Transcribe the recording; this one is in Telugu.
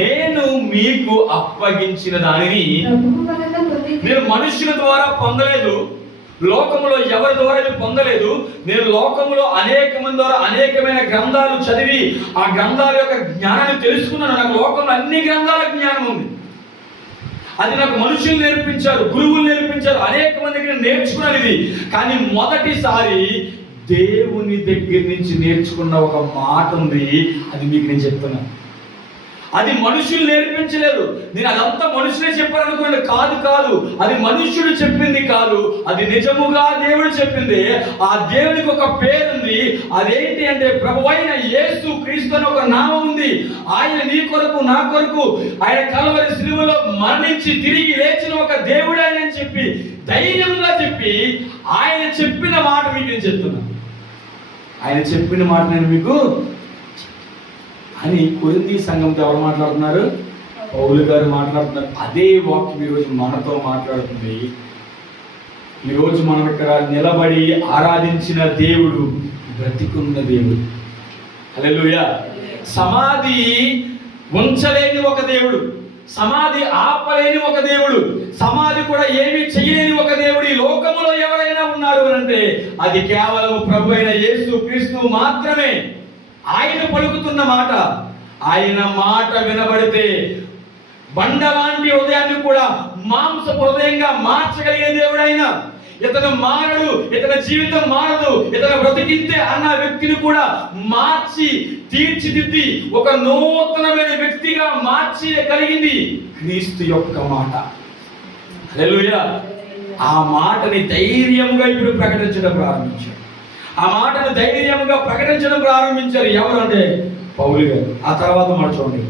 నేను మీకు అప్పగించిన దానిని నేను మనుషుల ద్వారా పొందలేదు, లోకములో ఎవరి ద్వారా పొందలేదు. నేను లోకములో అనేక మంది ద్వారా అనేకమైన గ్రంథాలు చదివి ఆ గ్రంథాల యొక్క జ్ఞానాన్ని తెలుసుకున్నాను. నాకు లోకంలో అన్ని గ్రంథాల జ్ఞానం ఉంది. అది నాకు మనుషులు నేర్పించారు, గురువులు నేర్పించారు, అనేక మంది దగ్గర నేర్చుకున్నాను ఇది. కానీ మొదటిసారి దేవుని దగ్గర నుంచి నేర్చుకున్న ఒక మాట ఉంది, అది మీకు నేను చెప్తున్నాను. అది మనుషులు నేర్పించలేదు. నేను అదంతా మనుషులే చెప్పారనుకోండి, కాదు, అది మనుష్యుడు చెప్పింది కాదు, అది నిజముగా దేవుడు చెప్పింది. ఆ దేవునికి ఒక పేరుంది. అదేంటి అంటే ప్రభువైన యేసు క్రీస్తు అని ఒక నామం ఉంది. ఆయన నీ కొరకు నా కొరకు ఆయన కల్వరి శిలువలో మరణించి తిరిగి లేచిన ఒక దేవుడు ఆయన అని చెప్పి ధైర్యంగా చెప్పి ఆయన చెప్పిన మాట మీకు నేను చెప్తున్నాను. ఆయన చెప్పిన మాట నేను మీకు అని కొరింథీ సంఘంతో ఎవరు మాట్లాడుతున్నారు? పౌలు గారు మాట్లాడుతున్నారు. అదే వాక్యం ఈరోజు మనతో మాట్లాడుతుంది. ఈరోజు మనం ఇక్కడ నిలబడి ఆరాధించిన దేవుడు బ్రతికున్న దేవుడు. హల్లెలూయా. సమాధి ఉంచలేని ఒక దేవుడు, సమాధి ఆపలేని ఒక దేవుడు, సమాధి కూడా ఏమీ చేయలేని ఒక దేవుడు ఈ లోకములో ఎవరైనా ఉన్నారు అంటే అది కేవలం ప్రభు అయిన యేసు క్రీస్తు మాత్రమే. ఆయన పలుకుతున్న మాట, ఆయన మాట వినబడితే బండలాంటి హృదయాన్ని కూడా మాంసపు హృదయంగా మార్చగలిగే దేవుడు ఆయన. ఇతను మారడు, ఇతని జీవితం మారదు, ఇతను బ్రతికింతే అన్న వ్యక్తిని కూడా మార్చి తీర్చిదిద్ది ఒక నూతనమైన వ్యక్తిగా మార్చగలిగింది క్రీస్తు యొక్క మాట. హల్లెలూయా. ఆ మాటని ధైర్యంగా ఇప్పుడు ప్రకటించడం ప్రారంభించారు. ఆ మాటను ధైర్యంగా ప్రకటించడం ప్రారంభించారు. ఎవరు అంటే పౌలు గారు. ఆ తర్వాత మాట చూడండి,